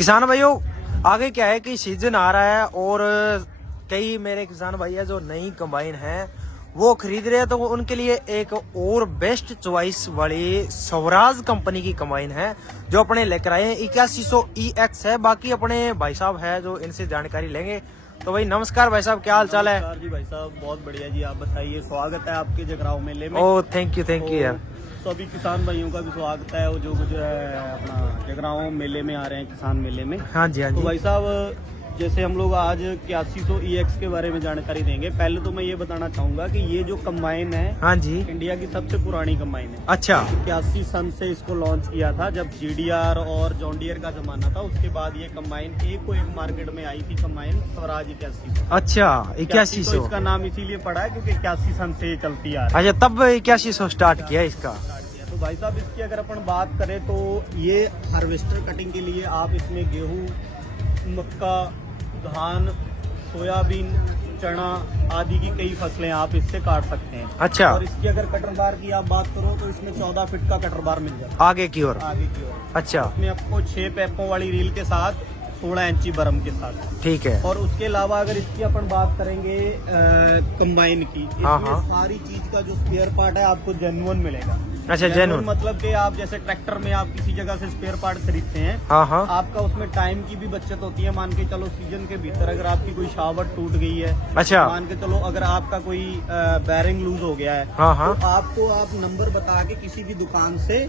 किसान भाइयों, आगे क्या है कि सीजन आ रहा है और कई मेरे किसान भाई है जो नई कंबाइन है वो खरीद रहे हैं, तो उनके लिए एक और बेस्ट चॉइस वाली स्वराज कंपनी की कंबाइन है जो अपने लेकर आए हैं। 8100 EX है। बाकी अपने भाई साहब है जो इनसे जानकारी लेंगे। तो भाई नमस्कार भाई साहब, क्या हाल चाल है? जी भाई साहब, बहुत बढ़िया जी। आप बताइए, स्वागत है आपके जगराव मेले में। ओह थैंक यू यार। सभी किसान भाइयों का भी स्वागत है, वो जो कुछ अपना जगराव मेले में आ रहे हैं, किसान मेले में। हाँ जी हाँ तो जी। भाई साहब, जैसे हम लोग आज 8100 EX के बारे में जानकारी देंगे। पहले तो मैं ये बताना चाहूंगा कि ये जो कंबाइन है, हाँ जी। इंडिया की सबसे पुरानी कंबाइन है। अच्छा। 81 सन से इसको लॉन्च किया था, जब GDR और जॉन डियर का जमाना था। उसके बाद ये कंबाइन एक मार्केट में आई थी, कंबाइन स्वराज 8100। अच्छा 8100 इसका नाम इसीलिए पड़ा है क्योंकि 81 सन से ये चलती आ रही है। अच्छा, तब 8100 स्टार्ट किया इसका। तो भाई साहब, इसकी अगर अपन बात करें तो ये हार्वेस्टर कटिंग के लिए आप इसमें गेहूं, मक्का, धान, सोयाबीन, चना आदि की कई फसलें आप इससे काट सकते हैं। अच्छा। और इसकी अगर कटर बार की आप बात करो तो इसमें 14 फीट का कटर बार मिल जाता आगे की ओर। है, आगे की ओर। अच्छा। इसमें आपको 6 पैपों वाली रील के साथ 16 इंची बरम के साथ। ठीक है। और उसके अलावा अगर इसकी अपन बात करेंगे कंबाइन की, हाँ, इसमें हाँ। सारी चीज का जो स्पेयर पार्ट है आपको जेन्युइन मिलेगा। अच्छा, जेन्युइन मतलब कि आप जैसे ट्रैक्टर में आप किसी जगह से स्पेयर पार्ट खरीदते हैं, हाँ हाँ। आपका उसमें टाइम की भी बचत होती है। मान के चलो सीजन के भीतर अगर आपकी कोई शावर टूट गई है, अच्छा। मान के चलो अगर आपका कोई बैरिंग लूज हो गया है, हाँ हाँ। तो आपको आप नंबर बता के किसी भी दुकान से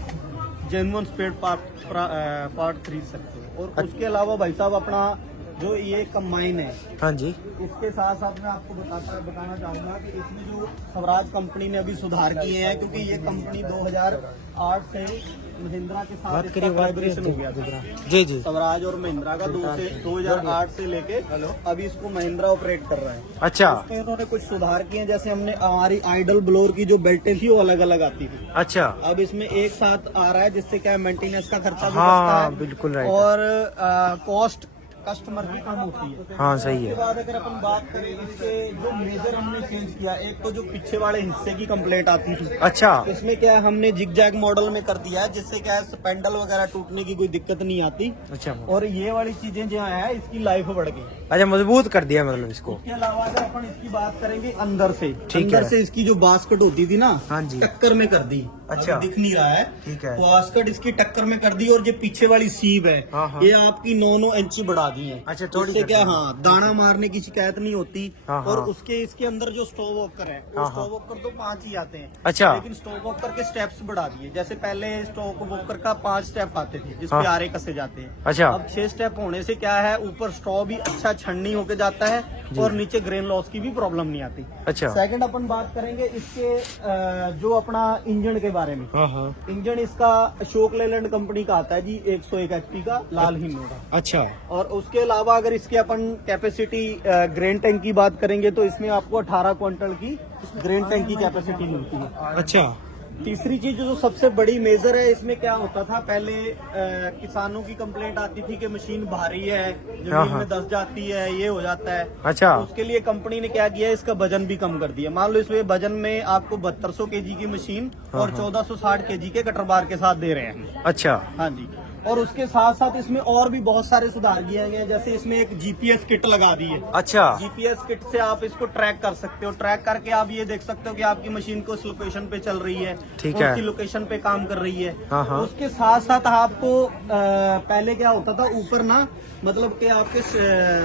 जेन्युइन स्पेयर पार्ट खरीद सकते हो। और उसके अलावा भाई साहब, अपना जो ये कंबाइन है, हाँ जी। इसके साथ साथ मैं आपको बताना चाहूंगा कि इसमें जो स्वराज कंपनी ने अभी सुधार किए हैं, क्योंकि ये कंपनी 2008 से महिंद्रा के साथ इसका कोलैबोरेशन हो गया था। जी जी। स्वराज और महिंद्रा का 2008 से लेके अभी इसको महिंद्रा ऑपरेट कर रहा है। अच्छा। उसमें उन्होंने कुछ सुधार किए, जैसे हमने हमारी आइडल ब्लोअर की जो बेल्टें थी वो अलग अलग आती थी। अच्छा। अब इसमें एक साथ आ रहा है, जिससे क्या मेंटेनेंस का खर्चा भी हाँ, बचता है, बिल्कुल राइट। और कॉस्ट कस्टमर की कम होती है। हाँ सही उसके है। बाद अगर अपन बात करें इसके जो मेजर हमने चेंज किया, एक तो जो पीछे वाले हिस्से की कंप्लेंट आती थी, अच्छा। इसमें क्या है हमने जिग जैग मॉडल में कर दिया है, जिससे क्या है स्पेंडल वगैरह टूटने की कोई दिक्कत नहीं आती। अच्छा। और ये वाली चीजें जो है इसकी लाइफ बढ़ गई। अच्छा, मजबूत कर दिया मतलब इसको। इसके अलावा अगर अपन इसकी बात करेंगे अंदर से, ठीक अंदर है। से इसकी जो बास्केट होती थी ना, हाँ जी। टक्कर में कर दी। अच्छा। अभी दिख नहीं रहा है, ठीक है। बास्केट इसकी टक्कर में कर दी। और जो पीछे वाली सीब है, हाँ, हाँ। ये आपकी 9 इंची बढ़ा दी है। अच्छा, थोड़ी उससे कर क्या, दी। हाँ, दाना मारने की शिकायत नहीं होती। हाँ, और हाँ। उसके इसके अंदर जो स्टोव वॉकर है, वो हाँ, हाँ। स्टोव वॉकर तो 5 ही आते हैं। अच्छा। लेकिन स्टोव वॉकर के स्टेप्स बढ़ा दिए। जैसे पहले स्टोव वॉकर का 5 स्टेप आते थे, जिसपे हाँ। आरे कसे जाते हैं। अच्छा। अब 6 स्टेप होने से क्या है, ऊपर स्टोव भी अच्छा छन्नी होके जाता है और नीचे ग्रेन लॉस की भी प्रॉब्लम नहीं आती। अच्छा। सेकंड अपन बात करेंगे इसके जो अपना इंजन के बारे में। हाँ हाँ। इंजन इसका अशोक लेलैंड कंपनी का आता है जी, 101 HP का लाल हिन्नो का। अच्छा। और उसके अलावा अगर इसके अपन कैपेसिटी ग्रेन टैंक की बात करेंगे तो इसमें आपको 18 क्विंटल की ग्रेन टैंक की कैपेसिटी मिलती है। अच्छा। तीसरी चीज जो सबसे बड़ी मेजर है, इसमें क्या होता था पहले, किसानों की कंप्लेंट आती थी कि मशीन भारी है, हाँ, जमीन हाँ। में धस जाती है, ये हो जाता है। अच्छा। तो उसके लिए कंपनी ने क्या किया, इसका वजन भी कम कर दिया। मान लो इसमें वजन में आपको 7200 kg की मशीन और 1460 kg के कटर बार के साथ दे रहे हैं। अच्छा। हाँ जी। और उसके साथ साथ इसमें और भी बहुत सारे सुधार किए गए हैं। जैसे इसमें एक GPS किट लगा दी है। अच्छा। GPS किट से आप इसको ट्रैक कर सकते हो। ट्रैक करके आप ये देख सकते हो कि आपकी मशीन किस लोकेशन पे चल रही है, ठीक कौन है। सी लोकेशन पे काम कर रही है। हाँ, हाँ। उसके साथ साथ आपको पहले क्या होता था, ऊपर ना मतलब कि आपके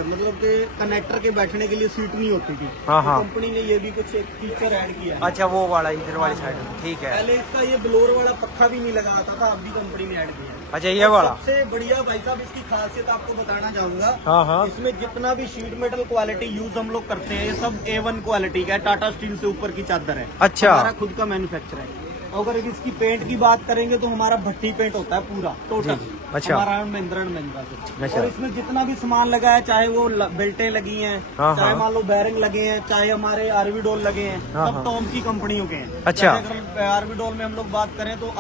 मतलब के कनेक्टर के बैठने के लिए सीट नहीं होती थी। हाँ, हाँ। तो कंपनी ने ये भी कुछ एक फीचर ऐड किया है। अच्छा, वो वाला इधर वाली साइड में, ठीक है। पहले इसका ये ब्लोअर वाला पक्का भी नहीं लगा आता था, अब भी कंपनी ने ऐड किया है। अच्छा, ये वाला। सबसे बढ़िया भाई साहब इसकी खासियत आपको बताना चाहूंगा। हाँ, हाँ। इसमें जितना भी शीट मेटल क्वालिटी यूज हम लोग करते हैं, ये सब A1 क्वालिटी का है। टाटा स्टील से ऊपर की चादर है। अच्छा। हमारा खुद का मैन्युफैक्चर है। अगर इसकी पेंट की बात करेंगे तो हमारा भट्टी पेंट होता है पूरा टोटल। जी। अच्छा। हमारा महिंद्रा एंड महिंद्रा से। अच्छा। और इसमें जितना भी सामान लगा है, चाहे वो बेल्टें लगी हैं, हाँ, चाहे हाँ। मान लो बैरिंग लगे हैं, चाहे हमारे आरवीडोल लगे हैं, हाँ, सब हाँ। टॉम की कंपनियों के हैं। अच्छा। चाहे अगर आरवीडोल में हम लोग बात करें तो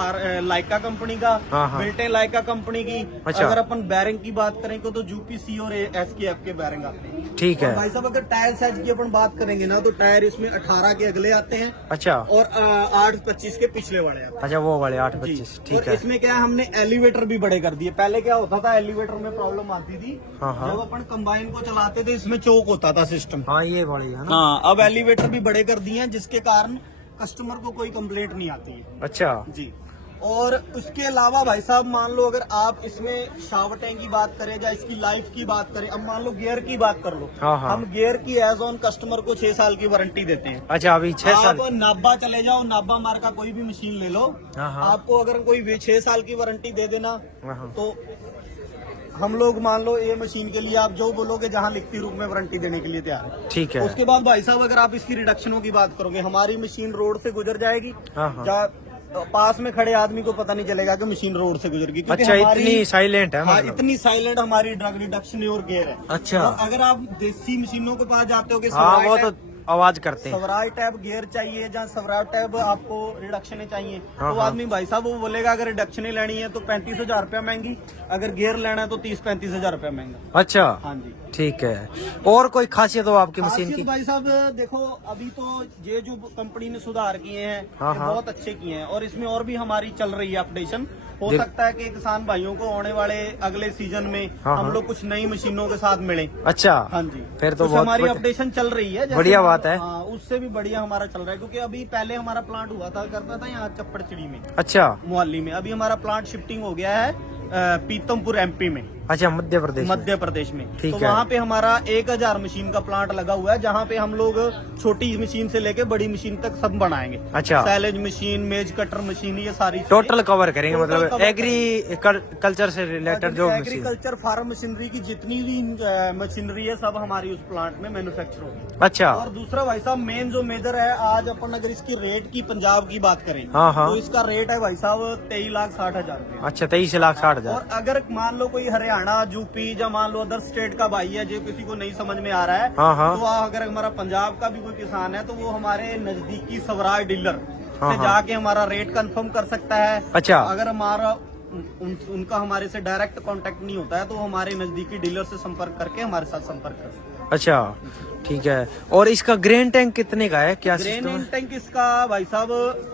लाइका कंपनी का, हाँ, हाँ। बेल्टें लाइका कंपनी की। अच्छा। अगर अपन बैरिंग की बात करें तो UPC और SKF के बैरिंग आते हैं। ठीक है। और भाई साहब, अगर टायर साइज की अपन बात करेंगे ना, तो टायर इसमें 18 के अगले आते हैं अच्छा। और 8-25 के पिछले वाले आते हैं। अच्छा, वो वाले जी। 8-25, ठीक और है। इसमें क्या है, हमने एलिवेटर भी बड़े कर दिए। पहले क्या होता था, एलिवेटर में प्रॉब्लम आती थी, हाँ, हाँ। जब अपन कंबाइन को चलाते थे इसमें चोक होता था सिस्टम। हाँ ये बड़ी है ना। हाँ, अब एलिवेटर भी बड़े कर दिए हैं, जिसके कारण कस्टमर को कोई कंप्लेंट नहीं आती है अच्छा जी। और उसके अलावा भाई साहब, मान लो अगर आप इसमें शावर टैंक की बात करें या इसकी लाइफ की बात करें, अब मान लो गियर की बात कर लो, हाँ, हाँ। हम गियर की एज ऑन कस्टमर को 6 साल की वारंटी देते हैं। अच्छा अभी 6 साल। आप नाबा चले जाओ, नाबा मार्क का कोई भी मशीन ले लो, हाँ, हाँ। आपको अगर कोई 6 साल की वारंटी दे देना, हाँ। तो हम लोग मान लो ये मशीन के लिए आप जो बोलोगे जहां लिखती रूप में वारंटी देने के लिए तैयार है। ठीक है। उसके बाद भाई साहब, अगर आप इसकी रिडक्शनों की बात करोगे, हमारी मशीन रोड से गुजर जाएगी, हाँ, हाँ। या पास में खड़े आदमी को पता नहीं चलेगा कि मशीन रोड से गुजर गई, क्योंकि अच्छा हमारी- इतनी साइलेंट है हाँ, मतलब। इतनी साइलेंट हमारी ड्रग रिडक्शन और गेयर है। अच्छा। और अगर आप देसी मशीनों के पास जाते हो कि हाँ वो तो आवाज करते हैं। स्वराज टैब गियर चाहिए, जहाँ स्वराज टैब आपको रिडक्शन चाहिए, हाँ, तो हाँ। आदमी भाई साहब वो बोलेगा अगर रिडक्शन लेनी है तो 35,000 रुपया महंगी, अगर गियर लेना है तो 30-35,000 रुपया महंगा। अच्छा हाँ जी। ठीक है। और कोई खासियत हो आपकी मशीन खासियत की? भाई साहब देखो, अभी तो ये जो कंपनी ने सुधार किए हैं, हाँ, ये हाँ। बहुत अच्छे किए हैं, और इसमें और भी हमारी चल रही है अपडेशन। हो देख- सकता है कि किसान भाइयों को आने वाले अगले सीजन में हाँ, हम हाँ। लोग कुछ नई मशीनों के साथ मिले। अच्छा हाँ जी, फिर तो कुछ बहुत हमारी बढ़िया- अपडेशन चल रही है, जैसे बढ़िया बात है। हाँ, उससे भी बढ़िया हमारा चल रहा है, क्योंकि अभी पहले हमारा प्लांट हुआ था करता था यहाँ चप्पड़चिड़ी में, अच्छा मोहाली में। अभी हमारा प्लांट शिफ्टिंग हो गया है पीतमपुर एमपी में, अच्छा मध्य प्रदेश में। मध्य प्रदेश में। ठीक तो है। वहाँ पे हमारा 1000 मशीन का प्लांट लगा हुआ है, जहाँ पे हम लोग छोटी मशीन से लेके बड़ी मशीन तक सब बनाएंगे। अच्छा। सैलेज मशीन, मेज कटर मशीन, ये सारी टोटल कवर करेंगे टोटल मतलब cover एग्रीकल्चर से रिलेटेड जो मशीन। एग्रीकल्चर फार्म मशीनरी की जितनी भी मशीनरी है सब हमारी उस प्लांट में मैन्युफैक्चर होगी। अच्छा और दूसरा भाई साहब, मेन जो मेजर है, आज अपन अगर इसकी रेट की पंजाब की बात करें, हाँ, हाँ। तो इसका रेट है भाई साहब 23,60,000 रुपए। अच्छा 23,60,000। और अगर मान लो कोई हरियाणा, यूपी या मान लो अदर स्टेट का भाई है जो किसी को नहीं समझ में आ रहा है, हाँ, हाँ। तो अगर हमारा पंजाब का भी कोई किसान है तो वो हमारे नजदीकी स्वराज डीलर हाँ, से हाँ। जाके हमारा रेट कंफर्म कर सकता है। अच्छा। अगर हमारा उनका हमारे से डायरेक्ट कांटेक्ट नहीं होता है तो हमारे नजदीकी डीलर से संपर्क करके हमारे साथ संपर्क कर सकते हैं। अच्छा ठीक है। और इसका ग्रेन टैंक कितने का है, क्या सिस्टम ग्रेन है? टैंक इसका भाई साहब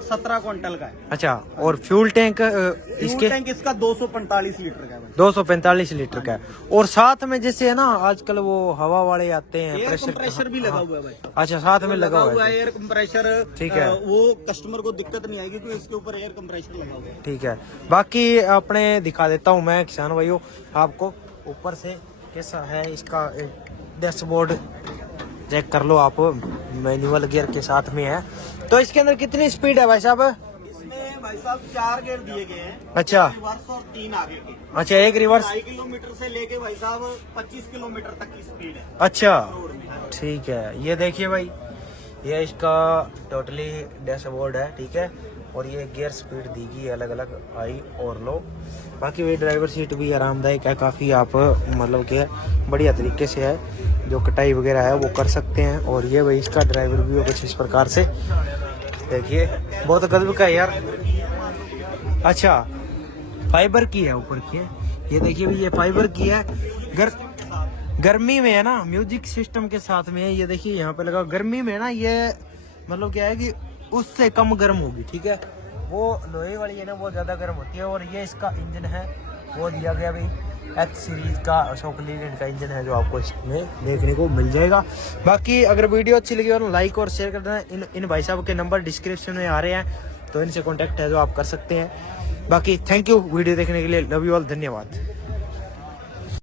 17 क्विंटल का है। अच्छा और फ्यूल टैंक फ्यूल इसके टैंक इसका 245 लीटर का है। 245 लीटर का है। और साथ में जैसे है ना आजकल वो हवा वाले आते हैं एयर कंप्रेशर भी लगा हुआ है भाई साहब। अच्छा साथ में लगा हुआ है। Air compressor. ठीक है। वो कस्टमर को दिक्कत नहीं आएगी क्योंकि इसके ऊपर एयर कंप्रेशर लगा हुआ है। ठीक है। बाकी अपने दिखा देता हूँ मैं किसान भाइयों आपको ऊपर से कैसा है इसका डैशबोर्ड चेक कर लो आप, मैनुअल गियर के साथ में है। तो इसके अंदर कितनी स्पीड है भाई साहब? इसमें भाई साहब 4 गियर दिए गए हैं। अच्छा। रिवर्स और 3 आगे के। अच्छा एक रिवर्स। 2.5 किलोमीटर से लेके भाई साहब 25 किलोमीटर तक की स्पीड है अच्छा रोड में। ठीक है। ये देखिए भाई, ये इसका टोटली डैशबोर्ड है। ठीक है। और ये गियर स्पीड दी गई अलग अलग हाई और लो। बाकी वही ड्राइवर सीट भी आरामदायक है काफ़ी, आप मतलब कि बढ़िया तरीके से है, जो कटाई वगैरह है वो कर सकते हैं। और ये भाई इसका ड्राइवर भी कुछ इस प्रकार से देखिए, बहुत गजब का है यार। अच्छा फाइबर की है ऊपर की, ये देखिए ये फाइबर की है। गर्मी में है ना, म्यूजिक सिस्टम के साथ में है। ये देखिए यहाँ पे लगा, गर्मी में ना ये मतलब क्या है कि उससे कम गर्म होगी। ठीक है। वो लोहे वाली है ना वो ज़्यादा गर्म होती है। और ये इसका इंजन है वो दिया गया भाई H सीरीज का, अशोक लीलैंड का इंजन है जो आपको इसमें देखने को मिल जाएगा। बाकी अगर वीडियो अच्छी लगी और लाइक और शेयर कर देना। इन भाई साहब के नंबर डिस्क्रिप्शन में आ रहे हैं, तो इनसे कॉन्टैक्ट है जो आप कर सकते हैं। बाकी थैंक यू वीडियो देखने के लिए, लव यू ऑल, धन्यवाद।